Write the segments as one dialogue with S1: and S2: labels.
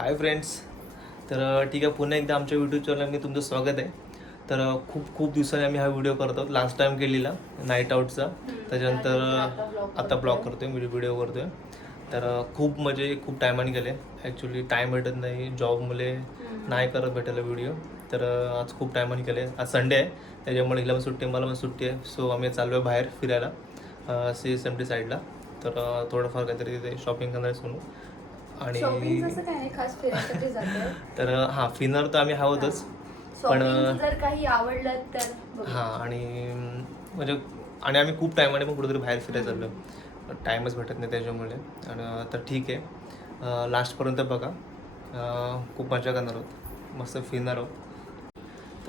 S1: Hi friends तर ठीक आहे पुन्हा एकदा आमच्या यूट्यूब चॅनलमध्ये तुमचं स्वागत आहे. तर खूप खूप दिवसांनी आम्ही हा व्हिडिओ करत आहोत. लास्ट टाइम केलेला नाईट आऊटचा त्याच्यानंतर आता ब्लॉग करतोय. म्हणजे व्हिडिओ करतोय. तर अ, खूप म्हणजे खूप टायमाने गेले. ॲक्च्युली टाईम भेटत नाही जॉबमुळे नाही करत भेटायला व्हिडिओ तर आज खूप टायमाने केले आज संडे आहे त्याच्यामुळे हिला पण सुट्टी आहे, मला पण सुट्टी आहे. सो आम्ही चाललो आहे बाहेर फिरायला सी एस एम टी साईडला तर थोडंफार काहीतरी तिथे शॉपिंग करणार आहे सोनू. आणि
S2: शॉपिंग कसं काय आहे? खास फिरायसाठी जातोय.
S1: तर हां फिनर तर आम्ही हवतच पण
S2: शॉपिंग जर काही आवडलं तर.
S1: हां आणि म्हणजे आणि आम्ही खूप टायमाने पण कुठेतरी बाहेर फिरायला चाललो टाईमच भेटत नाही त्याच्यामुळे. आणि तर ठीक आहे. लास्टपर्यंत बघा. खूप मजा करणार आहोत. मस्त फिरणार आहोत.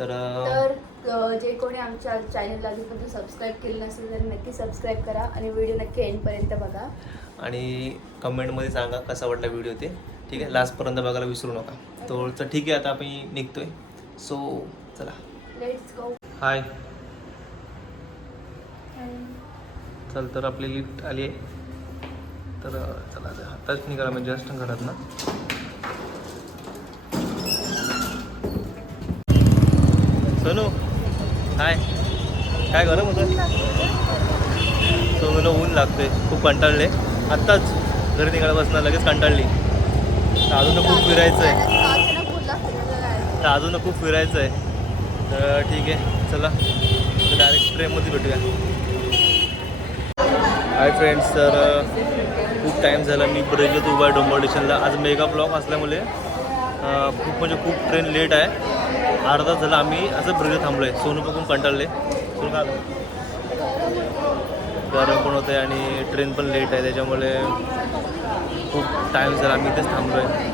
S1: तर
S2: तर जे कोणी आमच्या चॅनलला आधीपर्यंत सबस्क्राईब केलं नसेल तर नक्की सबस्क्राईब करा आणि व्हिडिओ नक्की एंडपर्यंत बघा.
S1: आणि कमेंटमध्ये सांगा कसा वाटला व्हिडिओ ते. ठीक आहे? लास्टपर्यंत बघायला विसरू नका. तो तर ठीक आहे आता आम्ही निघतोय. सो चला.
S2: लेट्स गो
S1: हाय चल तर आपली लिफ्ट आली आहे. तर चला आता आताच निघाला म्हणजे जस्ट घरात ना सोनू हाय. काय गरम होतं? सोनूला ऊन लागते खूप कंटाळले आत्ताच घरी निघायला बसणार लगेच कंटाळली. तर अजून खूप फिरायचं आहे तर अजून खूप फिरायचं आहे तर ठीक आहे चला. डायरेक्ट ट्रेनमध्ये भेटूया. हाय फ्रेंड्स तर खूप टाईम झाला. मी ब्रेजत उभा आहे डोंबर स्टेशनला आज मेगा ब्लॉक असल्यामुळे खूप म्हणजे खूप ट्रेन लेट आहे. अर्धा झाला आम्ही असं ब्रिज थांबलो आहे सोनू बघून कंटाळले. सोनू का? गरम पण होतं आहे आणि ट्रेन पण लेट आहे त्याच्यामुळे खूप टाईम झाला. आम्ही इथेच थांबलो आहे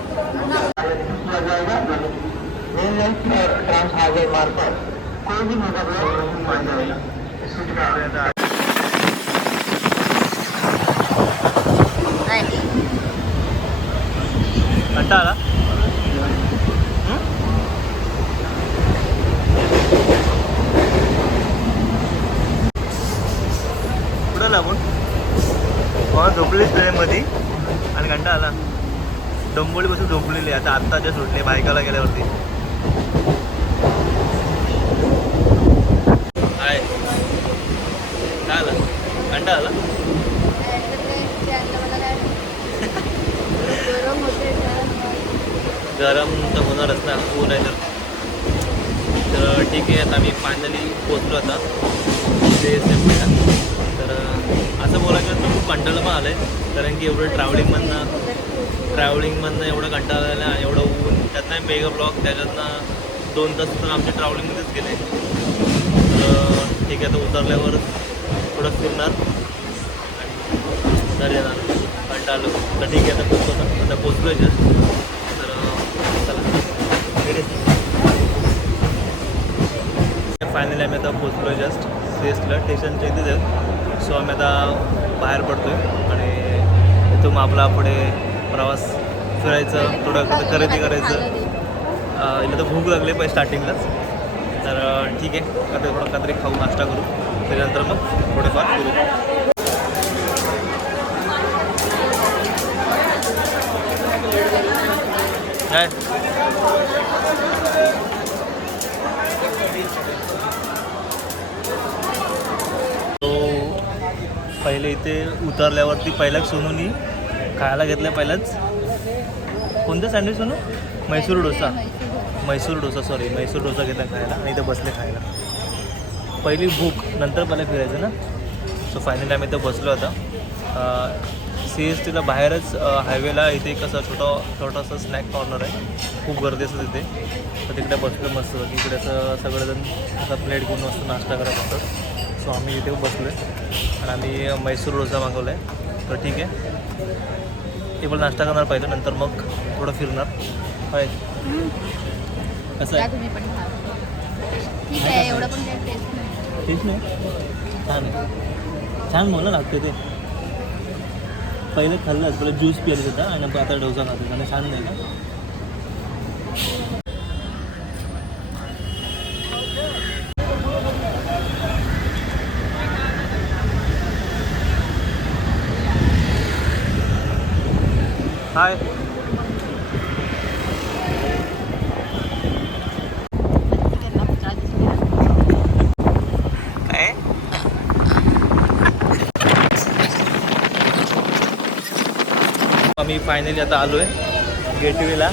S1: कंटाळा आला हं? कुठं लागून मला झोपलीच ट्रेनमध्ये आणि घंटा आला. डोंबोलीपासून झोपलेली आहे. आता आत्ता जे सुटले. बायकाला गेल्यावरती. आहे काय आला? आला?
S2: गरम
S1: तर होणारच ना. ऊन आहे तर. तर ठीक आहे. आता मी फायनली पोचलो आता. ते तर असं बोलायचं खूप कंटाळा पण आलं आहे कारण की एवढं ट्रॅव्हलिंगमधनं ट्रॅव्हलिंगमधनं एवढं कंटाळा आला एवढं ऊन. त्यातनं मेगा ब्लॉक त्याच्यातनं दोन तास तर आमच्या ट्रॅव्हलिंगमध्येच गेले. तर ठीक आहे तर उतरल्यावर थोडं फिरणार. आणि येणार. कंटाळलो. तर ठीक आहे आता पोचतो आता. पोचलो आहे जस्ट तर चला. फायनली आम्ही आता पोचलो आहे जस्ट सेस्टला स्टेशनच्या इथेच आहे. सो आम्ही आता बाहेर पडतो आहे आणि इथून आपला पुढे प्रवास फिरायचं थोडं खरेदी करायचं. इला तर भूक लागली पाहिजे स्टार्टिंगलाच तर ठीक आहे. आता थोडं काहीतरी खाऊ नाश्ता करू. त्याच्यानंतर मग थोडेफार करू काय तो पहिले इथे उतरल्यावरती पहिल्याच सोनूनी खायला घेतलं पहिलाच. कोणतं सँडविच सोनू? मैसूर डोसा. मैसूर डोसा सॉरी मैसूर डोसा घेतला खायला आणि इथे बसले खायला. पहिली भूक नंतर मला फिरायचं ना? सो फायनली आम्ही इथं बसलो आता. सी एस टीला बाहेरच हायवेला इथे एक असं छोटा छोटासा स्नॅक कॉर्नर आहे. खूप गर्दी असतं तिथे. तर तिकडे बसलो मस्त तिकडे असं सगळेजण आता प्लेट घेऊन मस्त नाश्ता करत असतात. सो आम्ही इथे बसलो आहे आणि आम्ही मैसूर डोसा मागवला आहे तर ठीक आहे. ते पण नाश्ता करणार पाहिजे नंतर मग थोडं फिरणार. होय. कसं आहे?
S2: ठीक नाही.
S1: छान आहे. छान बोला लागते ते. पहिलं खाल्लं पहिलं ज्यूस पियायला होता आणि आता डोसा खातो आणि छान नाही का? हाय. आम्ही फायनली आता आलो आहे गेटवेला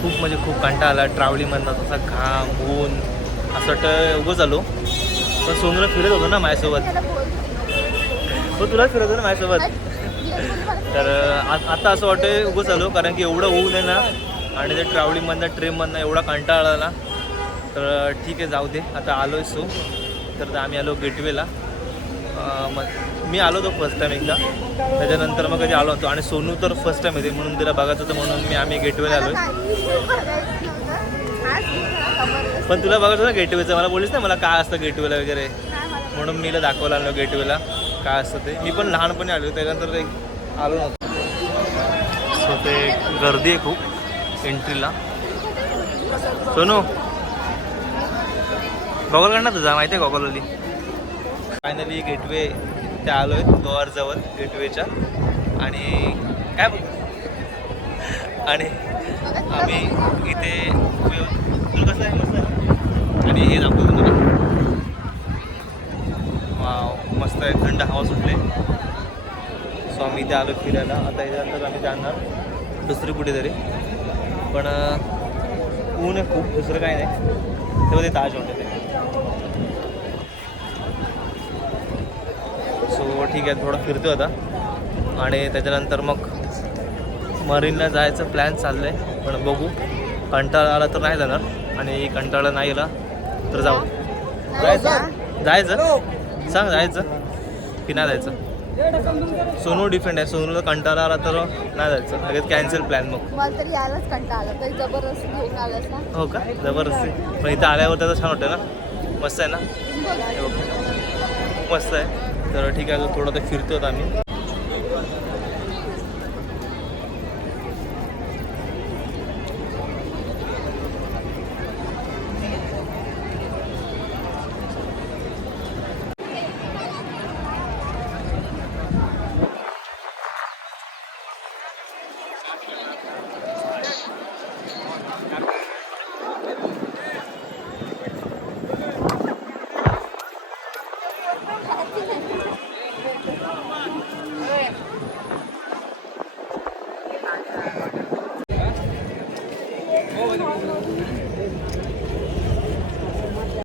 S1: खूप म्हणजे खूप कंटा आला. ट्रॅव्हलिंगमधला तसा घाम ऊन असं वाटतं उभं झालो. पण सोनूला फिरत होतो ना माझ्यासोबत. हो तुला फिरत होतो ना माझ्यासोबत? तर आता असं वाटतं उगंच आलो कारण की एवढं होऊ आहे ना आणि ते ट्रॅव्हलिंगमधनं ट्रेनमधनं एवढा कंटाळा आला तर ठीक आहे जाऊ दे आता आलो आहे सो. तर आम्ही आलो गेटवेला. मग मी आलो होतो फर्स्ट टाईम एकदा. त्याच्यानंतर मग कधी आलो होतो आणि सोनू तर फर्स्ट टाईम येते म्हणून तिला बघायचं होतं म्हणून मी आम्ही गेटवेला आलो पण तुला बघायचं ना गेटवेचं? मला बोलीस ना मला काय असतं गेटवेला वगैरे? म्हणून मी दाखवायला आलो गेटवेला. काय असतं ते? मी पण लहानपणी आलो त्याच्यानंतर ते आलो नव्हतो सो ते गर्दी आहे खूप एंट्रीला सोनू. गॉगल काढणार तुझा माहिती आहे गॉगलवाली फायनली गेटवे ते आलो आहे दोवारजवळ गेटवेच्या आणि काय आणि आम्ही इथे तुला कसं आहे? मस्त आहे? आणि हे दाखवतो तुला. वाव मस्त आहे थंड हवा सुटले. सो आम्ही इथे आलो फिरायला. आता याच्यानंतर आम्ही जाणार दुसरी कुठेतरी. पण ऊन आहे खूप दुसरं काय नाही. तेव्हा ते ताज होते सो ठीक आहे थोडं फिरतो आता. आणि त्याच्यानंतर मग मरीनला जायचं प्लॅन चाललं आहे पण बघू. कंटाळा आला तर नाही जाणार. आणि कंटाळा नाही आला तर जाऊ. जायचं? जायचं? सांग जायचं. की नाही जायचं. सोनू डिफेंड आहे. सोनूला कंटाळा आला तर नाही जायचं. लगेच कॅन्सल प्लॅन मग.
S2: मला तरी यायलाच कंटाळा आला. तरी जबरदस्ती घेऊन आलास ना?
S1: हो का? जबरदस्ती. पण इथं आल्यावर त्याचं छान वाटतं ना? मस्त आहे ना? मस्त आहे. तर ठीक आहे थोडं ते फिरतो आम्ही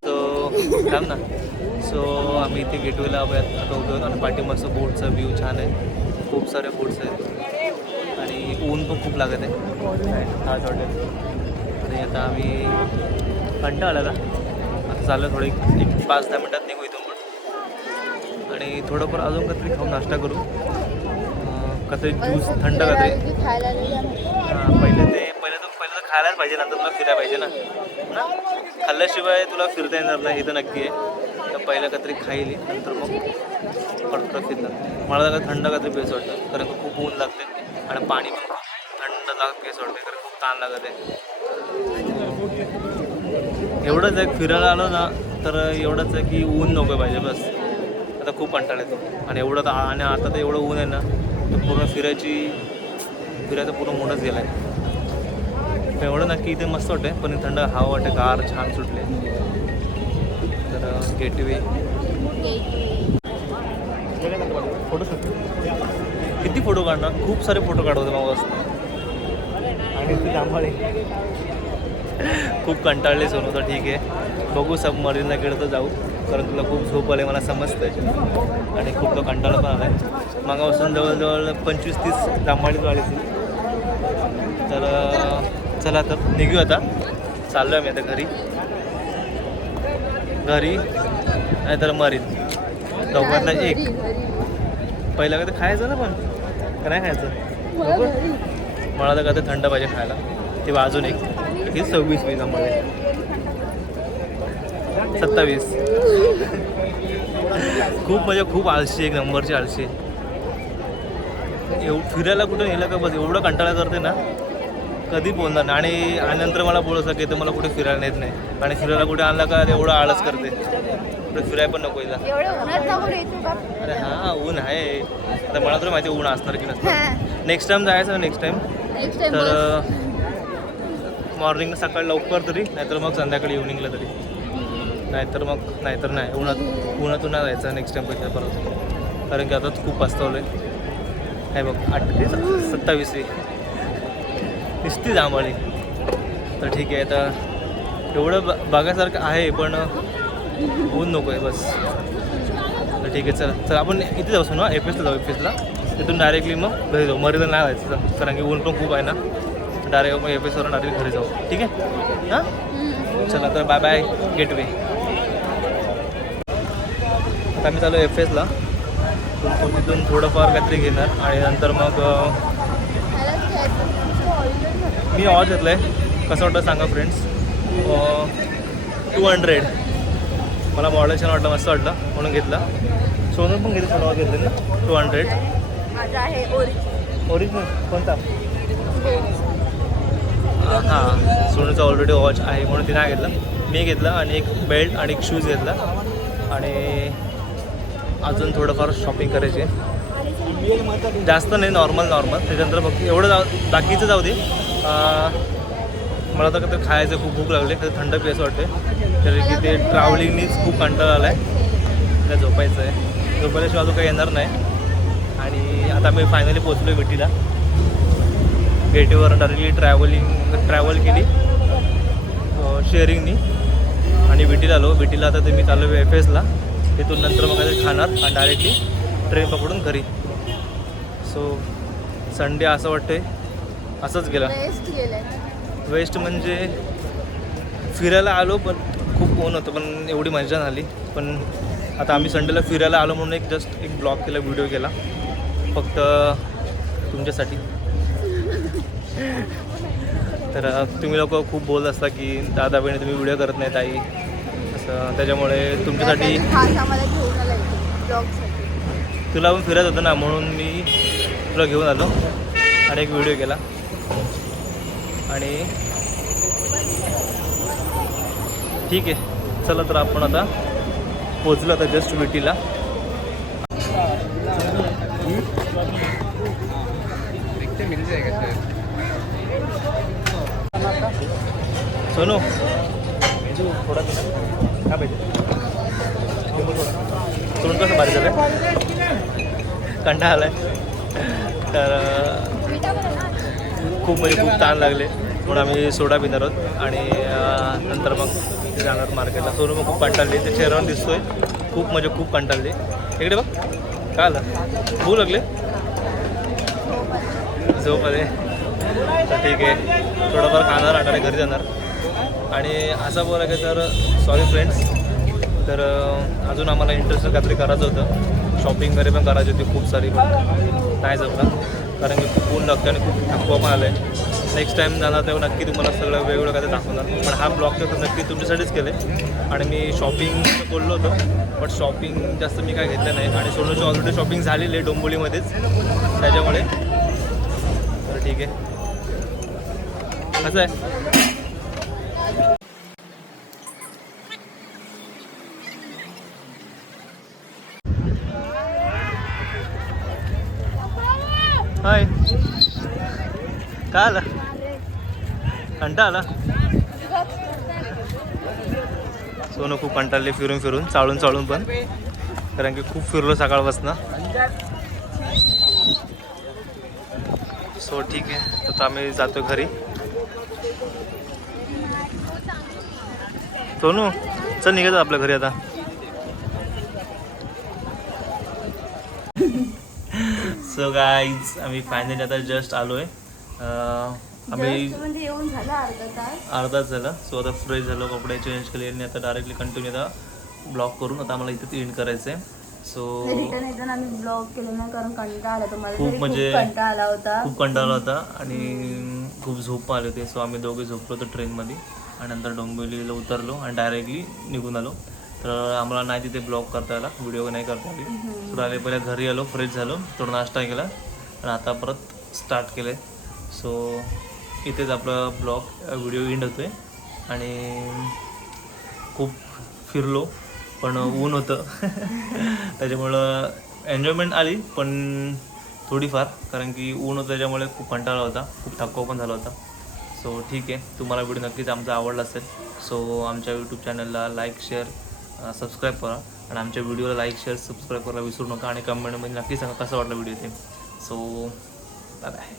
S1: सो थांब ना. सो आम्ही इथे गेटवेला आता होतो आणि पाठीमागचं बोटचा व्ह्यू छान आहे. खूप सारे बोट्स आहेत. आणि ऊन पण खूप लागत आहे. ताज हॉटेल आणि आता आम्ही कंटा आला आता चाललं थोडं एक पाच दहा मिनटात निघू इथून पण. आणि थोडंफार अजून काहीतरी खाऊन नाश्ता करू. काहीतरी ज्यूस थंड काहीतरी. हां पहिले ते पहिले तर पहिलं तर खायलाच पाहिजे नंतर तुला फिरायला पाहिजे ना. ना खाल्ल्याशिवाय तुला फिरता येणार नाही हे तर नक्की आहे. तर पहिलं काहीतरी खाईल नंतर मग पटकन फिरणार. मला जरा थंड काहीतरी बेस वाटतं कारण की खूप ऊन लागते आणि पाणी पण थंड लाग बेस वाटते कारण खूप ताण लागत आहे. एवढंच आहे फिरायला आलो ना तर एवढंच आहे की ऊन नको पाहिजे बस. आता खूप कंटाळा येतो. आणि एवढं तर आणि आता तर एवढं ऊन आहे ना तर पूर्ण फिरायची फिरायचं पूर्ण मोठंच गेलं आहे एवढं नक्की इथे मस्त वाटते पण थंड हवा वाटते गार छान सुटले. तर गेटवे फोटो किती फोटो काढणार? खूप सारे फोटो काढवते मग आणि ती खूप कंटाळले सोनू तर ठीक आहे. बघू सब मरीनला गेलं तर जाऊ. कारण तुला खूप झोप आले मला समजतंय. आणि खूप तो कंटाळा पण आला आहे मागापासून जवळजवळ पंचवीस तीस जांभळी वाढली. तर चला तर निघू आता. चाललो आहे मी आता घरी. घरी. नाही तर मरीन. दोघांना एक. पहिला काय तर खायचं ना पण? का नाही खायचं? मला तर काय तर थंड पाहिजे खायला. ते अजून एक. हे सव्वीस मी सत्तावीस. खूप म्हणजे खूप आळशी एक नंबरची आळशी एव फिरायला कुठं नेलं का बस? एवढं कंटाळा करते ना. कधी बोलणार नाही. आणि आणि नंतर मला बोलत की तर मला कुठे फिरायला नेत नाही. आणि फिरायला कुठे आणला का एवढं आळस करते. कुठे फिरायला पण नको हिला
S2: येतो
S1: अरे हां ऊन आहे. आता मला तर माहिती ऊन असणार की नसणार. नेक्स्ट टाइम जायचं नेक्स्ट टाइम तर मॉर्निंगला सकाळी लवकर तरी नाहीतर मग संध्याकाळी इव्हनिंगला तरी. नाहीतर मग नाहीतर नाही. उन्हात उन्हातून नाही जायचं नेक्स्ट टाइम पैसे परत. कारण की आताच खूप पस्तावलं आहे बघ अठ्ठावीस सत्तावीसवी नुसती जांभळी तर ठीक आहे आता एवढं ब बघायसारखं आहे पण ऊन नको आहे बस. तर ठीक आहे चल. चल आपण इथे जाऊ ना एफ एसला जाऊ एफ एसला तिथून डायरेक्टली मग घरी जाऊ. मरीला नाही जायचं चल. कारण की ऊन पण खूप आहे ना. डायरेक्ट मग एफ एसवरून डायरेक्ट घरी जाऊ. ठीक आहे? हां? चला तर बाय बाय गेट वे आता आम्ही चालू एफ एसला तिथून थोडंफार काहीतरी घेणार. आणि नंतर मग मी ऑज घेतलं आहे कसं वाटतं सांगा फ्रेंड्स टू हंड्रेड मला मॉडेल छान वाटलं मस्त वाटलं म्हणून घेतलं. सोनून पण घेतलं सोनं ऑज घेतलं ना? Two hundred
S2: original.
S1: कोणता? हां सोनूचा ऑलरेडी वॉच आहे म्हणून तिने नाही घेतलं. मी घेतलं आणि एक बेल्ट आणि एक शूज घेतला. आणि अजून थोडंफार शॉपिंग करायची आहे. जास्त नाही नॉर्मल नॉर्मल त्याच्यानंतर फक्त एवढं जाऊ बाकीचं जाऊ दे. मला तर काहीतरी खायचं खूप भूक लागली काही थंड प्लेस वाटते तर की ते ट्रॅव्हलिंगनीच खूप कंटाळा आला आहे त्या झोपायचं आहे झोपायल्याशिवाय अजून काही येणार नाही. आणि आता मी फायनली पोचलो आहे विटीला भेटीवर डायरेक्टली ट्रॅव्हलिंग ट्रॅव्हल केली शेअरिंगनी आणि विटीला आलो. विटीला आता ते मी चाललो एफ एसला तिथून नंतर मग काहीतरी खाणार आणि डायरेक्टली ट्रेन पकडून घरी. सो संडे असं वाटते असंच गेला.
S2: गेलंय.
S1: वेस्ट म्हणजे फिरायला आलो पण खूप ऊन होतं पण एवढी मजा झाली पण आता आम्ही संडेला फिरायला आलो म्हणून एक जस्ट एक ब्लॉग केला व्हिडिओ केला. फक्त तुमच्यासाठी. तर तुम्ही लोक खूप बोलत असता की दादा बहिणी तुम्ही व्हिडिओ करत नाही ताई असं त्याच्यामुळे तुमच्यासाठी तुला पण फिरत होतं ना म्हणून मी तुला घेऊन आलो आणि एक व्हिडिओ केला. आणि ठीक आहे चला तर आपण आता पोचलो आता जस्ट विटीला सोनू. थोडा काय पाहिजे तोंड कसं बारीक झालं कंटाळा आलाय. तर खूप म्हणजे खूप ताण लागले. म्हणून आम्ही सोडा पिणार आहोत. आणि नंतर मग जाणार मार्केटला सोनू मग खूप कंटाळली. ते चेहऱ्यावर दिसतोय. खूप म्हणजे खूप कंटाळली. इकडे बघ. काय आलं? भू लागले? झोप आले तर ठीक आहे. थोडंफार खाणार आणि घरी जाणार. आणि असं बोलायचं तर सॉरी फ्रेंड्स तर अजून आम्हाला इंटरेस्ट काहीतरी करायचं होतं. शॉपिंग वगैरे पण करायची होती खूप सारी. पण नाही जमलं. कारण की खूप ऊन लागतं आणि खूप थकवा पण आलं आहे नेक्स्ट टाईम जाणार तेव्हा नक्की तुम्हाला सगळं वेगवेगळं काय दाखवणार. पण हा ब्लॉग तर नक्की तुमच्यासाठीच केले आणि मी शॉपिंग बोललो होतो बट शॉपिंग जास्त मी काय घेतलं नाही. आणि सोनूची ऑलरेडी शॉपिंग झालेली आहे डोंबोलीमध्येच त्याच्यामुळे तर ठीक आहे. कसं आहे हाय काय आला. कंटा आला. सोनं खूप कंटाळले फिरून फिरून चाळून चाळून पण. कारण की खूप फिरलो सकाळपासनं. सो ठीक आहे. आता आम्ही जातो घरी. सोनू चल निघायचं आपल्या घरी आता. सो गाईज आम्ही फायनली आता जस्ट आलो आहे आम्ही
S2: येऊन झाला अर्धा तास.
S1: अर्धा तास झाला. सो आता फ्रेश झालो कपडे चेंज केले आणि आता डायरेक्टली कंटिन्यू आता ब्लॉक करून आता आम्हाला इथे एंड करायचं आहे सो
S2: रिटर्न येताना आम्ही ब्लॉग केले ना कारण कंटाळा आला तुम्हाला
S1: खूप म्हणजे-
S2: कंटाळा आला होता.
S1: खूप कंटाळा होता आणि खूप झोप आले होते. सो आम्ही दोघे झोपलो होतो ट्रेनमध्ये आणि नंतर डोंबिवलीला उतरलो आणि डायरेक्टली निघून आलो. तर आम्हाला नाही तिथे ब्लॉग करता आला व्हिडिओ नाही करता आली. सो डायरेक्ट पहिले घरी आलो फ्रेश झालो थोडा नाश्ता केला आणि आता परत स्टार्ट केलं सो इथेच आपला ब्लॉग व्हिडिओ एंड होतो आहे आणि खूप फिरलो पण ऊन होतं. त्याच्यामुळं एन्जॉयमेंट आली पण थोडीफार कारण की ऊन होतं त्याच्यामुळे खूप कंटाळा होता खूप थकवा पण झाला होता. सो ठीक आहे तुम्हाला व्हिडिओ नक्कीच आमचा आवडला असेल. सो आमच्या यूट्यूब चॅनलला लाईक शेअर सबस्क्राईब करा. आणि आमच्या व्हिडिओला लाईक शेअर सबस्क्राईब करायला विसरू नका. आणि कमेंटमध्ये नक्की सांगा कसा वाटला व्हिडिओ ते. So bye